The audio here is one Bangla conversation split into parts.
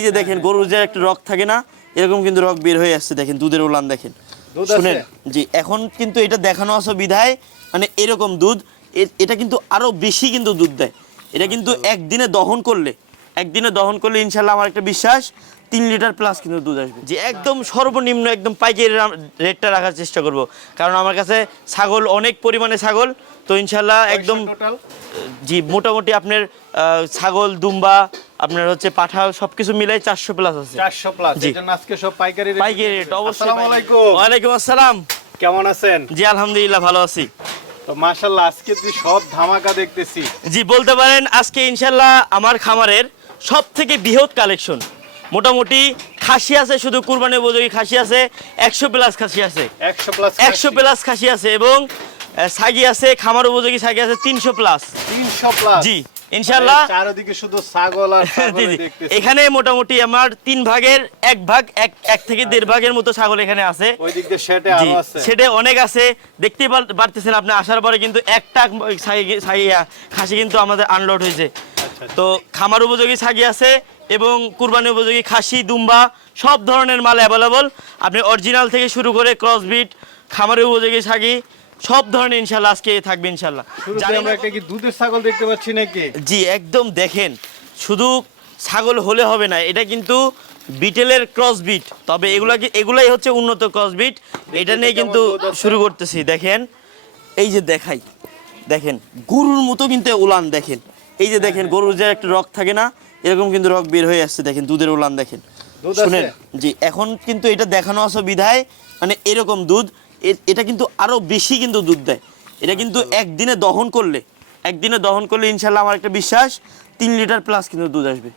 এই যে দেখেন গরুর যে একটা রক থাকে না এরকম কিন্তু রক বের হয়ে আসছে দেখেন দুধের উলান দেখেন। শুনেন জি এখন কিন্তু এটা দেখানো আছে বিধায় মানে এরকম দুধ এটা কিন্তু আরও বেশি কিন্তু দুধ দেয়। এটা কিন্তু একদিনে দহন করলে একদিনে দহন করলে ইনশাল্লাহ আমার একটা বিশ্বাস তিন লিটার প্লাস কিন্তু দুধ আসবে। যে একদম সর্বনিম্ন একদম পাইকারি রেটটা রাখার চেষ্টা করব। কারণ আমার কাছে ছাগল অনেক পরিমাণে ছাগল তো ইনশাল্লাহ একদম জি মোটামুটি আপনার ছাগল দুম্বা আপনার হচ্ছে পাঠা সবকিছু মিলাই চারশো প্লাস আছে। চারশো প্লাস। আজকে সব পাইকারি পাইকারি রেট অবশ্যই ওয়ালাইকুম আসসালাম। কেমন আছেন? জি আলহামদুলিল্লাহ ভালো আছি। তো মাশাল্লাহ আজকে তুই সব ধামাকা দেখতেছি। জি বলতে পারেন আজকে ইনশাল্লাহ আমার খামারের সব থেকে বৃহৎ কালেকশন মোটামুটি খাসি আছে শুধু কুরবানি উপযোগী খাসি আছে একশো প্লাস খাসি আছে। একশো প্লাস একশো প্লাস খাসি আছে এবং ছাগি আছে খামার উপযোগী ছাগি আছে তিনশো প্লাস তিনশো প্লাস জি ইনশাল্লাহ চারিদিকে শুধু ছাগল আর এখানে মোটামুটি আমার তিন ভাগের এক ভাগ এক এক থেকে দেড় ভাগের মতো ছাগল এখানে আছে। ওই দিক দিয়ে সেটে আরও আছে। সেটা অনেক আছে। দেখতেই পার- পারতেছেন আপনি আসার পরে কিন্তু একটা খাসি কিন্তু আমাদের আনলোড হয়েছে। আচ্ছা, তো খামার উপযোগী ছাগি আছে এবং কুরবানি উপযোগী খাসি দুম্বা সব ধরনের মাল অ্যাভেলেবল আপনি অরিজিনাল থেকে শুরু করে ক্রসবিট খামারের উপযোগী ছাগি সব ধরনের ইনশাল্লাহ আজকে থাকবে ইনশাল্লাহ। আমরা একটা কি দুধের ছাগল দেখতে পাচ্ছি নাকি? জি একদম দেখেন শুধু ছাগল হলে হবে না এটা কিন্তু বিটেলের ক্রস বিট তবে এগুলা কি এগুলাই হচ্ছে উন্নত ক্রস বিট এটা নিয়ে কিন্তু? শুরু করতেছি দেখেন এই যে দেখাই দেখেন গরুর মতো কিন্তু উলান দেখেন এই যে দেখেন হ্যাঁ, গরুর যে একটা রক থাকে না এরকম কিন্তু রক বের হয়ে আসছে দেখেন দুধের উলান দেখেন। শুনেন জি এখন কিন্তু এটা দেখানো আছে বিধায় মানে এরকম দুধ এটা কিন্তু আরও বেশি কিন্তু দুধ দেয়। এটা কিন্তু একদিনে দহন করলে একদিনে দহন করলে ইনশাল্লাহ আমার একটা বিশ্বাস তিন লিটার প্লাস কিন্তু দুধ আসবে।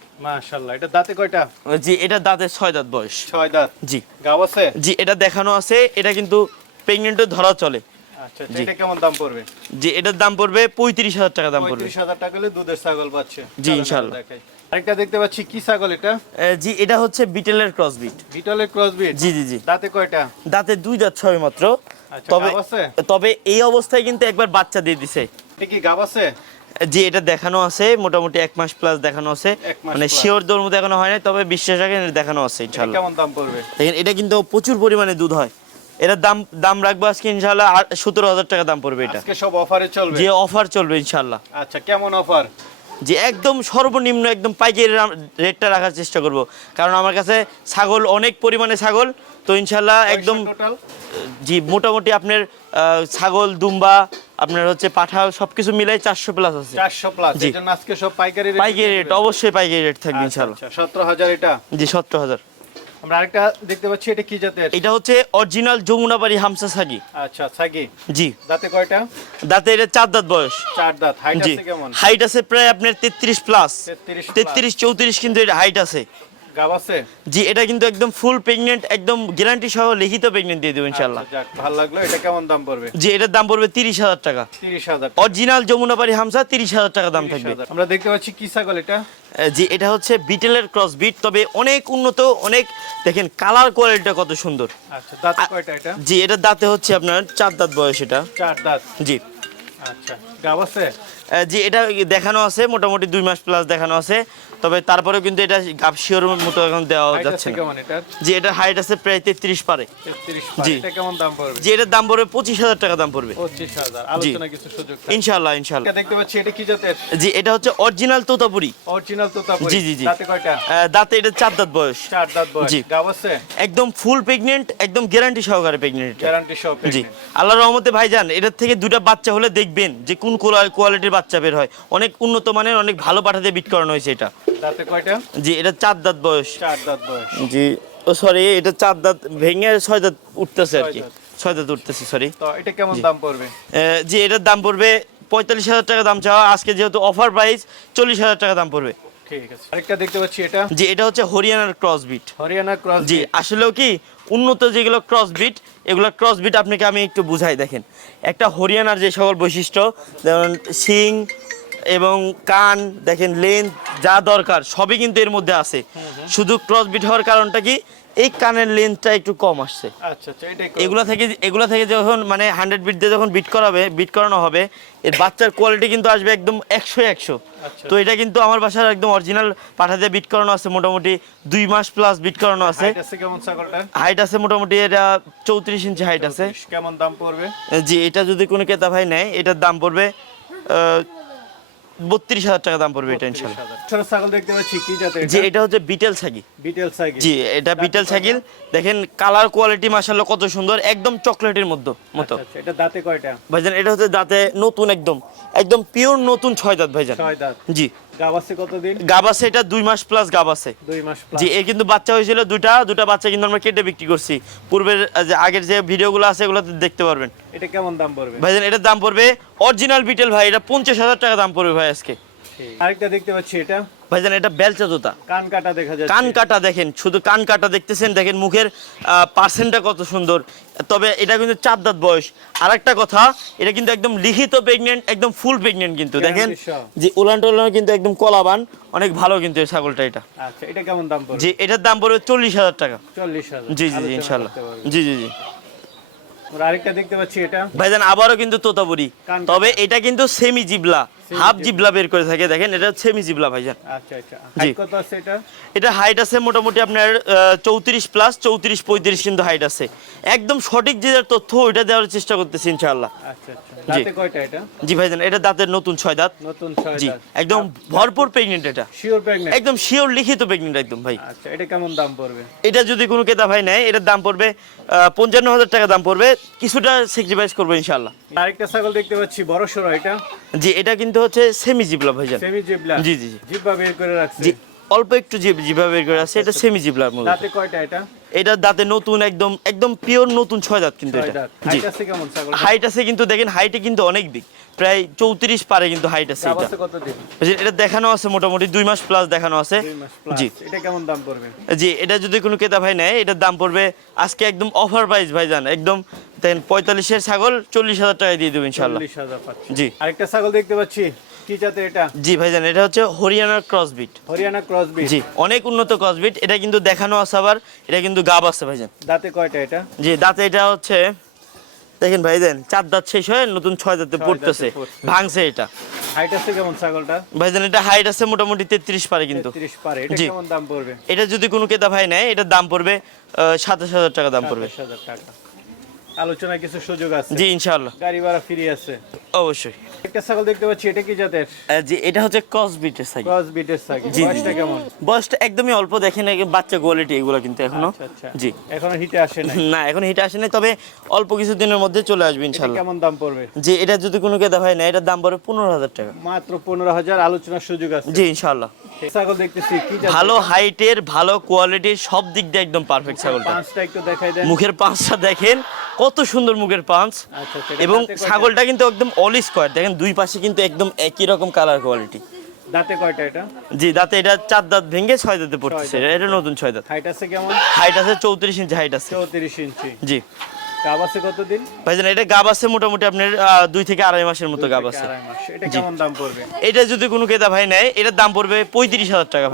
এটা দাঁতে কয়টা? জি এটা দাঁতের ছয় দাঁত বয়স। ছয় দাঁত? জি। গাব আছে? জি এটা দেখানো আছে এটা কিন্তু প্রেগনেন্টও ধরা চলে। আচ্ছা আচ্ছা, জি। এটা কেমন দাম পড়বে? যে এটার দাম পড়বে পঁয়ত্রিশ হাজার টাকা দাম পড়বে। পঁয়ত্রিশ হাজার টাকা হলে দুধের ছাগল পাচ্ছে। জি, চলেন দেখতে পাচ্ছি কি ছাগল এটা? জি এটা হচ্ছে বিটেলের ক্রস বিট বিটলের ক্রসবিট জি জি জি। দাঁতে কয়টা? দাঁতে দুই দাঁত ছয় মাত্র। আচ্ছা, তবে তবে এই অবস্থায় কিন্তু একবার বাচ্চা দিয়ে দিছে। এটা কি গাব আছে? জি এটা দেখানো আছে মোটামুটি এক মাস প্লাস দেখানো আছে। মানে শিওর মতো এখনও হয় না তবে বিশ্বাস রাখেন দেখানো আছে এটা কেমন দাম পড়বে? দেখেন এটা কিন্তু প্রচুর পরিমাণে দুধ হয়। এটার দাম দাম রাখব আজকে ইনশাল্লাহ সতেরো হাজার টাকা দাম পড়বে এটা। আজকে সব অফারে চলবে? যে অফার চলবে ইনশাল্লাহ আচ্ছা কেমন অফার যে একদম সর্বনিম্ন একদম পাইকারি রেটটা রাখার চেষ্টা করব। কারণ আমার কাছে ছাগল অনেক পরিমাণে ছাগল তো ইনশাল্লাহ একদম জি মোটামুটি আপনার আহ, ছাগল দুম্বা আপনার হচ্ছে পাঠা সবকিছু মিলাই চারশো প্লাস আছে। চারশো প্লাস জি। আজকে সব পাইকারি পাইকারি রেট অবশ্যই পাইকারি রেট থাকবে আচ্ছা, ইনশাল্লাহ। আচ্ছা, সতেরো হাজার এটা? জি সতেরো হাজার। আমরা আরেকটা দেখতে পাচ্ছি এটা কি জাতের? এটা হচ্ছে অরিজিনাল যমুনাবাড়ি হামসা সাগি। আচ্ছা সাগি? জি। দাঁতে কয়টা? দাঁতে এটা চার দাঁত বয়স। চার দাঁত। হাইট আছে কেমন? হাইট আছে প্রায় আপনার তেত্রিশ প্লাস 33 plus। তেত্রিশ চৌত্রিশ কিন্তু এটা হাইট আছে। গাব আছে? জি এটা কিন্তু একদম ফুল প্রেগনেন্ট একদম গ্যারান্টি সহ লিখিত প্রেগনেন্ট দিয়ে দেবো ইনশাল্লাহ আচ্ছা, যাক ভালো লাগল। এটা কেমন দাম পড়বে? জি এটার দাম পড়বে তিরিশ হাজার টাকা। তিরিশ হাজার অরিজিনাল যমুনাবাড়ি হামসা তিরিশ হাজার টাকা দাম থাকবে। আমরা দেখতে পাচ্ছি কি ছাগল এটা? জি এটা হচ্ছে বিটেলের ক্রস বিট তবে অনেক উন্নত অনেক দেখেন কালার কোয়ালিটিটা কত সুন্দর। আচ্ছা দাঁত কয়টা এটা? জি এটার দাঁতে হচ্ছে আপনার চার দাঁত বয়স এটা। চার দাঁত। জি। আচ্ছা গাব আছে? জি এটা দেখানো আছে মোটামুটি দুই মাস প্লাস দেখানো আছে। তবে তারপরেও কিন্তু এটা গাপসিওর মতো এখন দেওয়া যাচ্ছে না। কেমন এটা হাইট আছে প্রায় তেত্রিশ পারে। জি। কেমন দাম পড়বে? জি এটার দাম পড়বে পঁচিশ হাজার টাকা দাম পড়বে। ইনশাল্লাহ ইনশাল্লাহ এটা দেখতে পাচ্ছি এটা কি জাতের? জি এটা হচ্ছে অরিজিনাল তোতাপুরি। অরিজিনাল তোতাপুরি। জি, জি, জি। দাঁতে কয়টা? দাঁতে এটা চার দাঁত বয়স। চার দাঁত বয়স। জি। একদম ফুল প্রেগনেন্ট একদম গ্যারান্টি সহকারে প্রেগনেন্ট গ্যারান্টি সহ জি। আল্লাহর আল্লাহ রহমতে ভাইজান এটার থেকে দুটা বাচ্চা হলে দেখবেন যে কোন কোয়ালিটির বাচ্চা বের হয়। অনেক উন্নত মানের অনেক ভালো পাঠাতে বিট করানো হয়েছে এটা। দাঁতে কয়টা? জি এটা চার দাঁত বয়স। চার দাঁত বয়স। জি ও সরি এটা চার দাঁত ভেঙে ছয় দাঁত উঠতেছে আর কি। ছয় দাঁত। উঠতেছে সরি তো এটা কেমন দাম পড়বে? জি এটার দাম পড়বে পঁয়তাল্লিশ হাজার টাকা দাম চাওয়া। আজকে যেহেতু অফার প্রাইস চল্লিশ হাজার টাকা দাম পড়বে। ঠিক আছে। আরেকটা দেখতে পাচ্ছি এটা। জি এটা হচ্ছে হরিয়ানার ক্রস বিট হরিয়ানা ক্রস জি আসলেও কি উন্নত যেগুলো ক্রস বিট এগুলো ক্রস বিট আপনাকে আমি একটু বুঝাই দেখেন। একটা হরিয়ানার যে সকল বৈশিষ্ট্য যেমন শিং এবং কান দেখেন লেন্থ যা দরকার সবই কিন্তু এর মধ্যে আছে। শুধু ক্রস বিট হওয়ার কারণটা কি? এই কানের লেন্থটা একটু কম আসছে। আচ্ছা আচ্ছা এগুলা থেকে এগুলা থেকে যখন মানে হান্ড্রেড বিট দিয়ে যখন বিট করাবে বিট করানো হবে এর বাচ্চার কোয়ালিটি কিন্তু আসবে একদম একশো একশো। আচ্ছা। তো এটা কিন্তু আমার বাসার একদম অরিজিনাল পাঠা দিয়ে বিট করানো আছে মোটামুটি দুই মাস প্লাস বিট করানো আছে। হাইট আছে হাইট আছে মোটামুটি এটা চৌত্রিশ ইঞ্চি হাইট আছে। কেমন দাম পড়বে? জি এটা যদি কোনো ক্রেতা ভাই নেয় এটার দাম পড়বে বত্রিশ হাজার টাকা দাম পড়বে এটা ইনশাল্লাহ। ছোট ছাগল দেখতে পাচ্ছি কি জাতের জি এটা হচ্ছে বিটেল ছাগি। বিটেল সাইকেল জি এটা বিটেল সাইকেল দেখেন কালার কোয়ালিটি মাশাআল্লাহ কত সুন্দর একদম চকলেটের মধ্যে মতো। আচ্ছা এটা দাঁতে কয়টা? ভাইজান এটা হচ্ছে দাঁতে নতুন একদম একদম পিওর নতুন ছয় দাঁত ভাইজান। ছয় দাঁত। জি। এটা দুই মাস প্লাস। জি এর কিন্তু বাচ্চা হয়েছিল দুটা দুটা বাচ্চা কিন্তু আমরা কেটে বিক্রি করছি। পূর্বের যে আগের যে ভিডিওগুলো আছে এগুলোতে দেখতে পারবেন। এটা কেমন দাম পড়বে? ভাইজান এটার দাম পড়বে অরিজিনাল বিটেল ভাই এটা পঞ্চাশ হাজার টাকা দাম পড়বে ভাই আজকে। আরেকটা দেখতে পাচ্ছি এটা। ভাইজান এটা বেলচা জুতা। কান কাটা দেখা যাচ্ছে। কান কাটা দেখেন শুধু কান কাটা দেখতেছেন দেখেন মুখের পার্সেন্টটা কত সুন্দর। তবে এটা কিন্তু চার দাঁত বয়স। আর একটা কথা এটা কিন্তু একদম লিখিত প্রেগনেন্ট একদম ফুল প্রেগনেন্ট কিন্তু। দেখেন যে উলান টোলান কিন্তু একদম কলাবান। অনেক ভালো কিন্তু এই ছাগলটা এটা। আচ্ছা এটা কেমন দাম পড়বে? যে এটার দাম পড়বে চল্লিশ হাজার টাকা। চল্লিশ হাজার। জি জি জি ইনশাল্লাহ জি জি জি। আরেকটা দেখতে পাচ্ছি এটা। ভাইজান আবারও কিন্তু তোতাপুরি। কান- তবে এটা কিন্তু সেমি জিবলা হাফ জিবলা বের করে থাকে দেখেন এটা সেমি জিবলা ভাইজান। আচ্ছা আচ্ছা। হাইট কত আছে এটা? এটা হাইট আছে মোটামুটি আপনার চৌত্রিশ প্লাস চৌত্রিশ পঁয়ত্রিশ কিন্তু হাইট আছে। একদম সঠিক যে তথ্য ওইটা দেওয়ার চেষ্টা করতেছি ইনশাআল্লাহ। আচ্ছা আচ্ছা। দাঁতে কয়টা এটা? জি ভাইজান এটা দাঁতের নতুন ছয় দাঁত। নতুন জি একদম ভরপুর প্রেগনেন্ট এটা। শিওর একদম শিওর লিখিত প্রেগনেন্ট একদম ভাই। আচ্ছা এটা কেমন দাম পড়বে? এটা যদি কোনো ক্রেতা ভাই নেয় এটার দাম পড়বে আহ, পঞ্চান্ন হাজার টাকা দাম পড়বে। কিছুটা স্যাক্রিফাইস করব ইনশাআল্লাহ। আরেকটা ছাগল দেখতে পাচ্ছি বড় সরো এটা। জি এটা কিন্তু হচ্ছে সেমি জিবলা ভাইজান। সেমি জিবলা। জি, জি, জি। জিব্বা বের করে রাখছে। জি অল্প একটু জিভা বের করে আছে এটা সেমি জিবলার মূল দাঁতে কয়টা এটা? এটা দাঁতে নতুন একদম একদম পিওর নতুন ছয় দাঁত কিন্তু এটা। জি। হাইট আছে কেমন ছাগল হাইট আছে কিন্তু দেখেন হাইটে কিন্তু অনেক বিগ প্রায় চৌত্রিশ পারে কিন্তু হাইট আছে এটা। এটা দেখানো আছে মোটামুটি দুই মাস প্লাস দেখানো আছে। জি। এটা কেমন দাম পড়বে? জি এটা যদি কোনো ক্রেতা ভাই নেয় এটার দাম পড়বে আজকে একদম অফার প্রাইস ভাই জান একদম পঁয়তাল্লিশের ছাগল চল্লিশ হাজার টাকায় দিয়ে দেবো ইনশাল্লাহ জি। আরেকটা ছাগল দেখতে পাচ্ছি কি জাতের এটা? জি ভাইজান এটা হচ্ছে হরিয়ানার ক্রসবিট হরিয়ানা জি অনেক উন্নত ক্রসবিট এটা কিন্তু দেখানো আছে আবার এটা কিন্তু গাব আছে ভাইজান দাঁতে কয়টা এটা? জি দাঁতে এটা হচ্ছে দেখেন ভাই দেন চার দাঁত শেষ হয়ে নতুন ছয় দাঁতে পড়তেছে। ভাঙছে এটা। হাইট আছে কেমন ছাগলটা? ভাই দেন এটা হাইট আছে মোটামুটি তেত্রিশ পারে কিন্তু। 33 পারে। এটা কেমন দাম পড়বে? এটা যদি কোনো কেতা ভাই নেয় এটার দাম পড়বে সাতাশ হাজার টাকা দাম পড়বে। 27000 টাকা। আলোচনায় কিছু সুযোগ আছে। জি ইনশাআল্লাহ। গাড়ি ভাড়া ফ্রি আছে। অবশ্যই। একটা ছাগল দেখতে পাচ্ছি এটা কি জাতের? জি এটা হচ্ছে ক্রসবিটের ছাগল। জি, জি, বয়সটা কেমন? বয়সটা একদমই অল্প দেখেন একদম বাচ্চা কোয়ালিটি এগুলো কিন্তু এখনও। আচ্ছা আচ্ছা। জি। এখনও হিটে আসে নাই? না এখন হিট আসেনি তবে অল্প কিছু দিনের মধ্যে চলে আসবে এটা ইনশাল্লাহ কেমন দাম পড়বে? যে এটা যদি কোনো ক্রেতা ভাই না এটার দাম পড়বে পনেরো হাজার টাকা। মাত্র পনেরো হাজার আলোচনার সুযোগ আছে। জি ইনশাল্লাহ ছাগল দেখতেছি কি জাতের? ভালো হাইটের ভালো কোয়ালিটির সব দিক দিয়ে একদম পারফেক্ট ছাগলটা। পাঁচটা একটু দেখাই দেন। মুখের পাঁচটা দেখেন কত সুন্দর মুখের পাঁচ আচ্ছা আচ্ছা এবং ছাগলটা কিন্তু একদম অল স্কোয়ার দেখেন দুই পাশে কিন্তু একদম একই রকম কালার কোয়ালিটি দাঁতে কয়টা এটা? জি দাঁতে এটা চার দাঁত ভেঙে ছয় দাঁতে পড়তেছে। এটা নতুন ছয় দাঁত। হাইট আছে কেমন? হাইট আছে চৌত্রিশ ইঞ্চি হাইট আছে। চৌত্রিশ ইঞ্চি জি। গাব আছে কতদিন? ভাইজান এটা গাব আছে মোটামুটি আপনার দুই থেকে আড়াই মাসের মতো গাব আছে। এটা কেমন দাম পড়বে? এটা যদি কোনো ক্রেতা ভাই নেয় এটার দাম পড়বে পঁয়ত্রিশ হাজার টাকা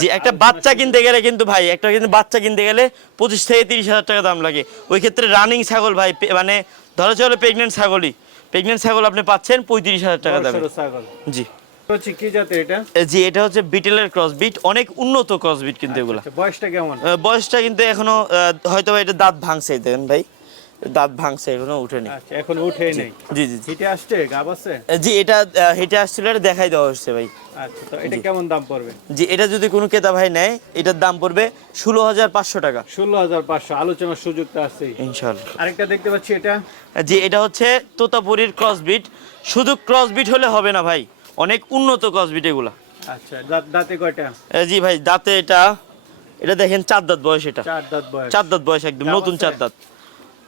জি একটা বাচ্চা কিনতে গেলে কিন্তু ভাই একটা কিন্তু বাচ্চা কিনতে গেলে পঁচিশ থেকে তিরিশ হাজার টাকা দাম লাগে। ওই ক্ষেত্রে রানিং ছাগল ভাই মানে ধরা চলে প্রেগনেন্ট ছাগলই। প্রেগনেন্ট ছাগল আপনি পাচ্ছেন পঁয়ত্রিশ হাজার টাকা দামে। জি। জি এটা হচ্ছে বিটেলের ক্রস বিট অনেক উন্নত ক্রস বিট কিন্তু এগুলা। আচ্ছা, বয়সটা কেমন? বয়সটা কিন্তু এখনও হয়তো এটা দাঁত ভাঙছে দেখেন ভাই। দাঁত ভাঙছে এখনও উঠেনি। আচ্ছা এখন উঠেই নেই। জি জি। হিটে আসছে গাব আছে? জি এটা হেঁটে আসছিল এটা দেখাই দেওয়া হচ্ছে ভাই। আচ্ছা তো এটা কেমন দাম পড়বে? জি এটা যদি কোনো ক্রেতা ভাই নেয় এটার দাম পড়বে ষোলো হাজার পাঁচশো টাকা। ষোলো হাজার পাঁচশো আলোচনার সুযোগটা আছেই। ইনশাল্লাহ আরেকটা দেখতে পাচ্ছি এটা। জি এটা হচ্ছে তোতাপুরির ক্রসবিট শুধু ক্রসবিট হলে হবে না ভাই অনেক উন্নত ক্রসবিট এগুলা। আচ্ছা দাঁতে কয়টা? জি ভাই দাঁতে এটা এটা দেখেন চার দাঁত বয়স এটা। চার দাঁত বয়স। চার দাঁত বয়স একদম নতুন চার দাঁত।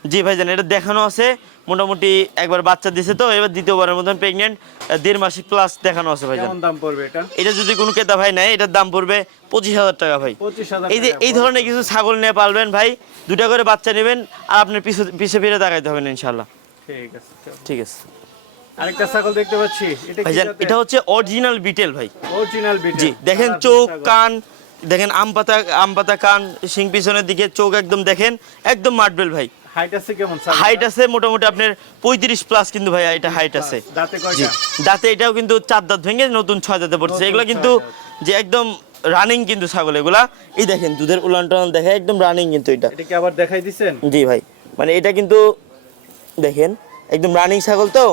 জি ভাই জান এটা দেখানো আছে। মোটামুটি একবার বাচ্চা দিছে তো এবার দ্বিতীয়বারের মতন প্রেগনেন্ট দেড় মাসিক প্লাস দেখানো আছে ভাইজান। দাম পড়বে এটা? এটা যদি কোনো ক্রেতা ভাই নেয় এটার দাম পড়বে পঁচিশ হাজার টাকা ভাই। এই যে এই ধরনের কিছু ছাগল নিয়ে পালবেন ভাই দুটা করে বাচ্চা নেবেন আর আপনার পিছু পিছে ফিরে তাকাইতে হবে না ইনশাল্লাহ ঠিক আছে ঠিক আছে। আরেকটা ছাগল দেখতে পাচ্ছি ভাইজান এটা হচ্ছে অরিজিনাল বিটেল ভাই। অরিজিনাল বিটেল জি দেখেন চোখ কান দেখেন আম পাতা আম পাতা কান শিং পিছনের দিকে চোখ একদম দেখেন একদম মার্বেল ভাই। হাইট আছে কেমন ছাগল হাইট আছে মোটামুটি আপনার পঁয়ত্রিশ প্লাস কিন্তু ভাই এটা হাইট আছে। দাঁতে কয়টা? দাঁতে এটাও কিন্তু চার দাঁত ভেঙে নতুন ছয় দাঁতে পড়ছে। এগুলো কিন্তু যে একদম রানিং কিন্তু ছাগল এগুলা। এই দেখেন দুধের উলান টান দেখে একদম রানিং কিন্তু এটা। এটা কি আবার দেখাই দিছেন? জি ভাই। মানে এটা কিন্তু দেখেন একদম রানিং ছাগল তো।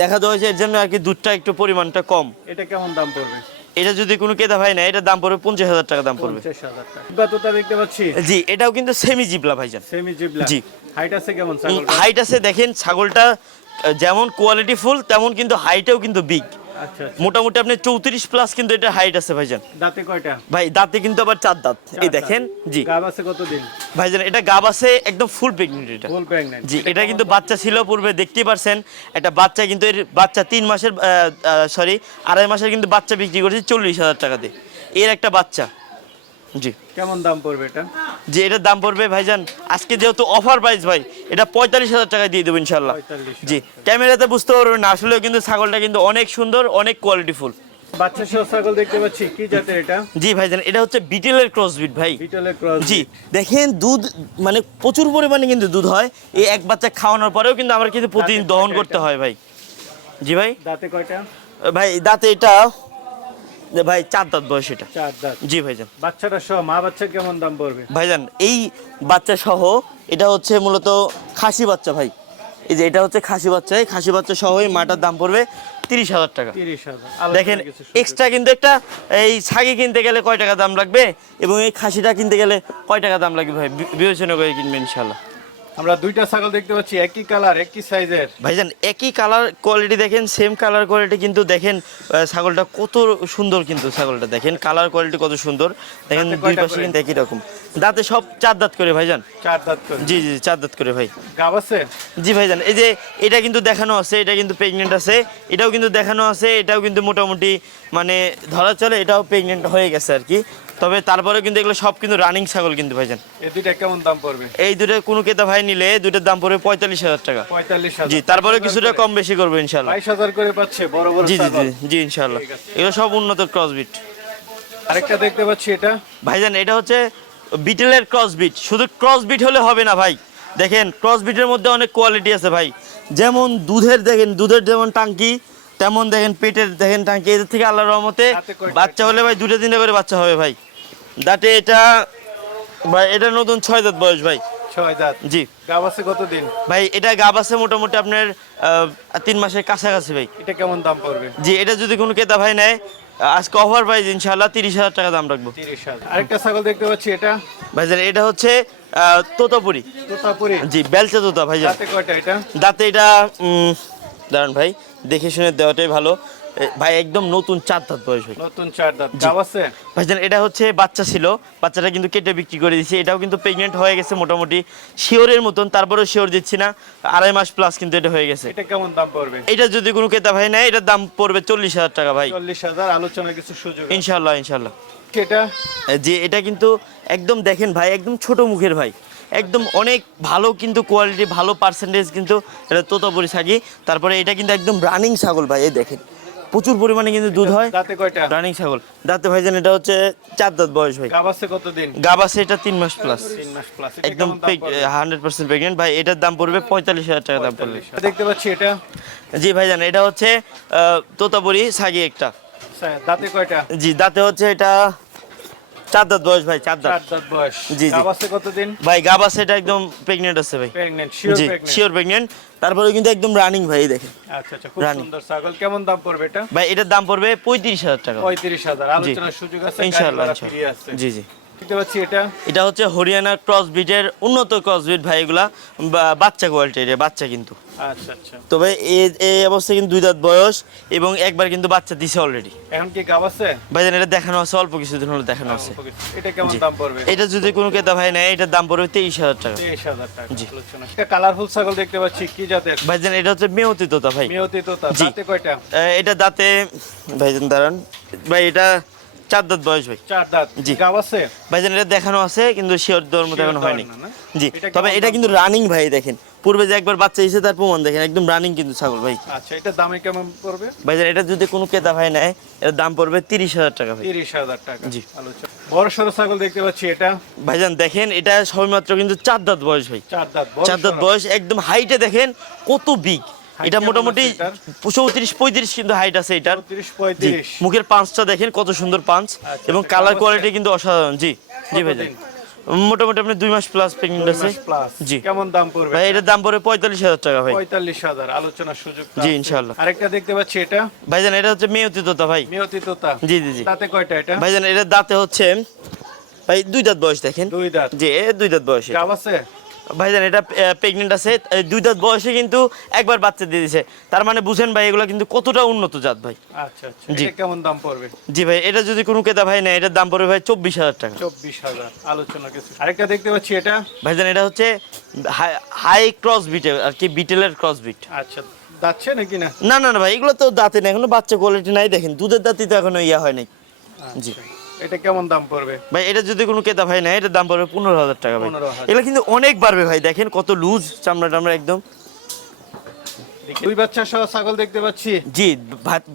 দেখা দেওয়া হয়েছে এর জন্য আর কি দুধটা একটু পরিমাণটা কম। এটা কেমন দাম পড়বে? এটা যদি কোনো কেতা ভাই না এটার দাম পড়বে পঞ্চাশ হাজার টাকা দাম পড়বে। দেখতে পাচ্ছি। জি এটাও কিন্তু সেমি জিবলা ভাইজান। সেমি জিবলা জি। হাইট আছে কেমন হাইট আছে দেখেন ছাগলটা যেমন কোয়ালিটি ফুল তেমন কিন্তু হাইটেও কিন্তু বিগ। মোটামুটি আপনি চৌত্রিশ প্লাস কিন্তু এটা হাইট আছে ভাইজান। দাঁতে কয়টা? ভাই দাঁতে কিন্তু আবার চার দাঁত। এই দেখেন জি। গাব আছে কতদিন? ভাইজান এটা গাব আছে একদম ফুল প্রেগনেন্ট এটা। ফুল প্রেগন্যান্ট জি এটা কিন্তু বাচ্চা ছিল পূর্বে দেখতেই পারছেন। একটা বাচ্চা কিন্তু এর বাচ্চা তিন মাসের সরি আড়াই মাসের কিন্তু বাচ্চা বিক্রি করেছে চল্লিশ হাজার টাকা দিয়ে। এর একটা বাচ্চা। জি। কেমন দাম পড়বে এটা? যে এটার দাম পড়বে ভাইজান আজকে যেহেতু অফার প্রাইস ভাই এটা পঁয়তাল্লিশ হাজার টাকা দিয়ে দেবো ইনশাল্লাহ জি ক্যামেরাতে বুঝতে পারবেন না আসলেও কিন্তু ছাগলটা কিন্তু অনেক সুন্দর অনেক কোয়ালিটিফুল বাচ্চা সহ ছাগল দেখতে পাচ্ছি কি জাতের এটা? জি ভাইজান এটা হচ্ছে বিটেলের ক্রসবিট ভাই। বিটলের ক্রস জি দেখেন দুধ মানে প্রচুর পরিমাণে কিন্তু দুধ হয়। এই এক বাচ্চা খাওয়ানোর পরেও কিন্তু আমার কিন্তু প্রতিদিন দহন করতে? হয় ভাই। জি ভাই? দাঁতে কয়টা? ভাই দাঁতে এটা ভাই চার দাঁত বয়স এটা। চার দাঁত। জি ভাইজান। বাচ্চাটা সহ মা বাচ্চা কেমন দাম পড়বে? ভাইজান এই বাচ্চা সহ এটা হচ্ছে মূলত খাসি বাচ্চা ভাই। এই যে এটা হচ্ছে খাসি বাচ্চা এই খাসি বাচ্চা সহ এই মাটার দাম পড়বে তিরিশ হাজার টাকা। তিরিশ হাজার। দেখেন এক্সট্রা কিন্তু একটা এই ছাগি কিনতে গেলে কয় টাকা দাম লাগবে? এবং এই খাসিটা কিনতে গেলে কয় টাকা দাম লাগবে ভাই? বিবেচনা করে কিনবেন ইনশাল্লাহ আমরা দুইটা ছাগল দেখতে পাচ্ছি একই কালার একই সাইজের ভাইজান একই কালার কোয়ালিটি দেখেন সেম কালার কোয়ালিটি কিন্তু দেখেন ছাগলটা কত সুন্দর কিন্তু ছাগলটা দেখেন কালার কোয়ালিটি কত সুন্দর। দেখেন দুই পাশে কিন্তু একই রকম। দাঁতে সব চার দাঁত করে ভাইজান। চার দাঁত করে। জি জি চার দাঁত করে ভাই। গাব আছে? জি ভাইজান এই যে এটা কিন্তু দেখানো আছে এটা কিন্তু প্রেগনেন্ট আছে এটাও কিন্তু দেখানো আছে এটাও কিন্তু মোটামুটি মানে ধরা চলে এটাও প্রেগনেন্ট হয়ে গেছে আর কি। তবে তারপরে কিন্তু এগুলো সব কিন্তু রানিং ছাগল কিন্তু ভাইজান। এই দুইটা কেমন দাম পড়বে? এই দুটো কোনো কেতা ভাই নিলে দুটোর দাম পড়বে পঁয়তাল্লিশ হাজার টাকা। পঁয়তাল্লিশ জি তারপরে কিছুটা কম বেশি করব ইনশাল্লাহ বাইশ হাজার করে পাচ্ছে বড় বড় জি জি জি জি ইনশাল্লাহ এগুলো সব উন্নত ক্রসবিট আরেকটা দেখতে পাচ্ছি এটা। ভাইজান এটা হচ্ছে বিটেলের ক্রসবিট শুধু ক্রসবিট হলে হবে না ভাই। দেখেন ক্রসবিটের মধ্যে অনেক কোয়ালিটি আছে ভাই। যেমন দুধের দেখেন দুধের যেমন টাঙ্কি তেমন দেখেন পেটের দেখেন টাঙ্কি। এদের থেকে আল্লাহর রহমতে বাচ্চা হলে ভাই দুটো তিনটে করে বাচ্চা হবে ভাই। দাঁতে এটা ভাই এটা নতুন ছয় দাঁত বয়স ভাই। ছয় দাঁত। জি। গাব আছে কতদিন? ভাই এটা গাব আছে মোটামুটি আপনার তিন মাসের কাছাকাছি ভাই। এটা কেমন দাম পড়বে? জি এটা যদি কোনো ক্রেতা ভাই নেয় আজকে অফার প্রাইস ইনশাল্লাহ তিরিশ হাজার টাকা দাম রাখব। আরেকটা ছাগল দেখতে পাচ্ছি এটা? ভাইজান এটা হচ্ছে আহ, তোতাপুরি। তোতাপুরি। জি বেলচা তোতা ভাইজান দাঁতে কয়টা এটা? দাঁতে এটা উম, দাঁড়ান ভাই দেখে শুনে দেওয়াটাই ভালো। ভাই একদম নতুন চার দাঁত বয়স ভাই নতুন চার দাঁত। গাব আছে? ভাইজান এটা হচ্ছে বাচ্চা ছিল। বাচ্চাটা কিন্তু কেটে বিক্রি করে দিয়েছি। এটাও কিন্তু প্রেগনেন্ট হয়ে গেছে মোটামুটি। শিওরের মতন তারপরেও শিওর দিচ্ছি না। আড়াই মাস প্লাস কিন্তু এটা হয়ে গেছে। এটা কেমন দাম পড়বে? এটা যদি কোনো ক্রেতা ভাই নেয় এটার দাম পড়বে চল্লিশ হাজার টাকা ভাই। চল্লিশ হাজার আলোচনার কিছু সুযোগ। ইনশাল্লাহ ইনশাল্লাহ এটা যে এটা কিন্তু একদম দেখেন ভাই একদম ছোট মুখের ভাই। একদম অনেক ভালো কিন্তু কোয়ালিটি ভালো পার্সেন্টেজ কিন্তু এটা তোতাপুরি ছাগি তারপরে এটা কিন্তু একদম রানিং ছাগল ভাই এই দেখেন। প্রচুর পরিমাণে কিন্তু দুধ হয়। দাঁতে কয়টা? রানিং ছাগল। দাঁতে ভাইজান এটা হচ্ছে চার দাঁত বয়স ভাই। গাবাসে কতদিন? গাবাসে এটা তিন মাস প্লাস তিন মাস প্লাস একদম হান্ড্রেড পার্সেন্ট প্রেগনেন্ট ভাই এটার দাম পড়বে পঁয়তাল্লিশ হাজার টাকা দাম পড়বে। দেখতে পাচ্ছি এটা। জি ভাইজান এটা হচ্ছে তোতাপুরি সাগি একটা। দাঁতে কয়টা? জি দাঁতে হচ্ছে এটা চার দাঁত বয়স ভাই চার দাঁত। চার দাঁত বয়স। জি, জি। গাব আছে কতদিন? ভাই গাব আছে এটা একদম প্রেগনেন্ট আছে ভাই। শিওর প্রেগনেন্ট শিওর তারপরে কিন্তু একদম রানিং ভাই দেখেন। আচ্ছা আচ্ছা খুব সুন্দর ছাগল। কেমন দাম পড়বে এটা? ভাই এটার দাম পড়বে পঁয়ত্রিশ হাজার টাকা। পঁয়ত্রিশ হাজার। আলোচনার সুযোগ আছে। জি জি। দেখতে পাচ্ছি এটা। এটা হচ্ছে হরিয়ানা ক্রস ব্রিডের উন্নত ক্রস ব্রিড ভাই এগুলা বাচ্চা কোয়ালিটির বাচ্চা কিন্তু। আচ্ছা আচ্ছা। তবে এই অবস্থায় কিন্তু দুই দাঁত বয়স এবং একবার কিন্তু বাচ্চা দিছে অলরেডি এখন কি গাব আছে? ভাইজান এটা দেখানো আছে অল্প কিছুদিন হলে দেখানো আছে। এটা কেমন দাম পড়বে? এটা যদি কোনো ক্রেতা ভাই নেয় এটার দাম পড়বে তেইশ হাজার টাকা। তেইশ হাজার টাকা। জি। এটা কালারফুল ছাগল দেখতে পাচ্ছি কি জাতের? ভাইজান এটা হচ্ছে মেয়তি তোতা ভাই। মেয়তি তোতা দাঁতে কয়টা? এটা দাঁতে ভাইজান দাঁড়ান। ভাই এটা চার দাঁত বয়স ভাই। চার দাঁত। জি। গাব আছে? এটা দেখানো আছে কিন্তু শিওর দেওয়ার মতো এখনও হয়নি? জি তবে এটা কিন্তু রানিং ভাই দেখেন। পূর্বে যে একবার বাচ্চা এসে তার প্রমাণ দেখেন একদম রানিং কিন্তু ছাগল ভাই। আচ্ছা এটা দামে কেমন পড়বে? ভাইজান এটা যদি কোনো ক্রেতা ভাই নেয় এর দাম পড়বে তিরিশ হাজার টাকা ভাই। তিরিশ হাজার টাকা। জি। আলোচনা বড় সড়ো ছাগল দেখতে পাচ্ছি এটা। ভাইজান দেখেন এটা সবেমাত্র কিন্তু চার দাঁত বয়স ভাই। চার দাঁত চার দাঁত বয়স একদম হাইটে দেখেন কত বিগ এটা মোটামুটি চৌত্রিশ পঁয়ত্রিশ কিন্তু হাইট আছে এটার। মুখের পাঁচটা দেখেন কত সুন্দর পাঁচ। আচ্ছা, এবং আচ্ছা, কালার কোয়ালিটি কিন্তু অসাধারণ। জি জি ভাই মোটামুটি আপনি দুই মাস প্লাস প্রেগনেন্ট আছে। জি। কেমন দাম পড়বে ভাই এটার দাম পড়ে পঁয়তাল্লিশ হাজার টাকা ভাই। পঁয়তাল্লিশ হাজার আলোচনার সুযোগ জি। আরেকটা দেখতে পাচ্ছি এটা। ভাইজান এটা হচ্ছে মেয়তি তোতা ভাই। মেয়তি তোতা। জি জি জি। তাতে কয়টা এটা? ভাইজান এটার দাঁতে হচ্ছে ভাই দুই দাঁত বয়স দেখেন। দুই দাঁত। জি এ দুই দাঁত বয়স গাব আছে? ভাইজান এটা প্রেগনেন্ট আছে। দুই দাঁত বয়সে কিন্তু একবার বাচ্চা দিয়ে দিছে। তার মানে বুঝেন ভাই এগুলো কিন্তু কতটা উন্নত জাত ভাই। আচ্ছা আচ্ছা। জি। কেমন দাম পড়বে? জি ভাই এটা যদি কোনো ক্রেতা ভাই নেয় এটার দাম পড়বে ভাই চব্বিশ হাজার টাকা। চব্বিশ হাজার আলোচনা কিছু। আরেকটা দেখতে পাচ্ছি এটা। ভাইজান এটা হচ্ছে হাই ক্রস বিটেল আর কি বিটেলের ক্রস বিট। আচ্ছা যাচ্ছে নাকি না? না না না ভাই এগুলো তো দাঁতে না এখনও বাচ্চা কোয়ালিটি নাই দেখেন দুধের দাঁতই তো এখনও ইয়া হয় নাই। জি। আচ্ছা। এটা কেমন দাম পড়বে? ভাই এটা যদি কোনো ক্রেতা ভাই নেয় এটার দাম পড়বে পনেরো হাজার টাকা ভাই। 15,000 এগুলো কিন্তু অনেক বাড়বে ভাই দেখেন কত লুজ চামড়া টামড়া একদম। দুই বাচ্চা সহ ছাগল দেখতে পাচ্ছি। জি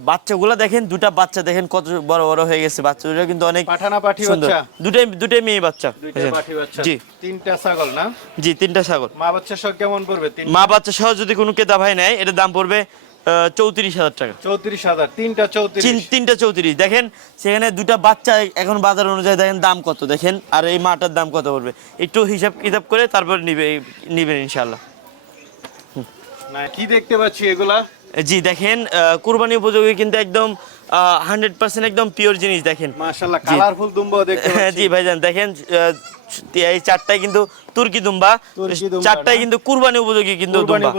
বাচ্চাগুলো দেখেন দুটা বাচ্চা দেখেন কত বড় বড় হয়ে গেছে। বাচ্চা দুটা কিন্তু অনেক পাঠানা পাঠি বাচ্চা। দুটাই দুটাই মেয়ে বাচ্চা পাঠি বাচ্চা। জি। তিনটা ছাগল না? জি তিনটা ছাগল। মা বাচ্চা সহ কেমন পড়বে? মা বাচ্চা সহ যদি কোনো ক্রেতা ভাই নেয় এটার দাম পড়বে চৌত্রিশ হাজার টাকা। চৌত্রিশ হাজার তিনটা চৌত্রিশ। তিনটা চৌত্রিশ। দেখেন সেখানে দুটা বাচ্চা এখন বাজার অনুযায়ী দেখেন দাম কত। দেখেন আর এই মাটার দাম কত পড়বে। একটু হিসাব কিতাব করে তারপর নিবে নিবেন ইনশাল্লাহ কি দেখতে পাচ্ছি এগুলা? জি দেখেন কুরবানি উপযোগী কিন্তু একদম হান্ড্রেড পার্সেন্ট একদম পিওর জিনিস দেখেন। মাশাআল্লাহ জি। কালারফুল দুম্বা দেখতে জি ভাইজান দেখেন এই চারটায় কিন্তু তুর্কি দুম্বা না? কিন্তু কুরবানি উপযোগী কিন্তু দুম্বা।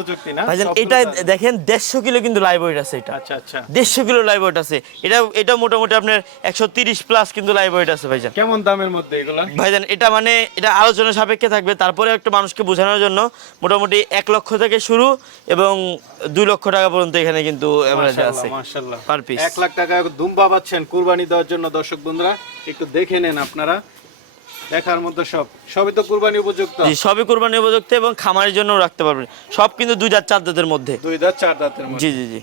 ভাইজান এটা দেখেন দেড়শো কিলো কিন্তু লাইভ ওয়েট আছে এটা। আচ্ছা আচ্ছা। দেড়শো কিলো লাইভ ওয়েট আছে। এটা এটা মোটামুটি আপনার একশো তিরিশ প্লাস কিন্তু লাইভ ওয়েট আছে ভাইজান। কেমন দামের মধ্যে এগুলা? ভাইজান এটা মানে এটা আলোচনা সাপেক্ষে থাকবে। তারপরে একটা মানুষকে বোঝানোর জন্য মোটামুটি এক লক্ষ থেকে শুরু এবং দুই লক্ষ টাকা পর্যন্ত এখানে কিন্তু অ্যাভারেজ আছে Per piece। এক লাখ টাকা দুম্বা পাচ্ছেন কুরবানি দেওয়ার জন্য দর্শক বন্ধুরা একটু দেখে নেন আপনারা। দেখার মধ্যে সব। সবই তো কুরবানি উপযুক্ত। জি সবই কোরবানি উপযুক্ত এবং খামারের জন্য রাখতে পারবেন। সব কিন্তু দুই দাঁত চার দাঁতের মধ্যে। দুই দাঁত চার দাঁতের মধ্যে। জি জি জি।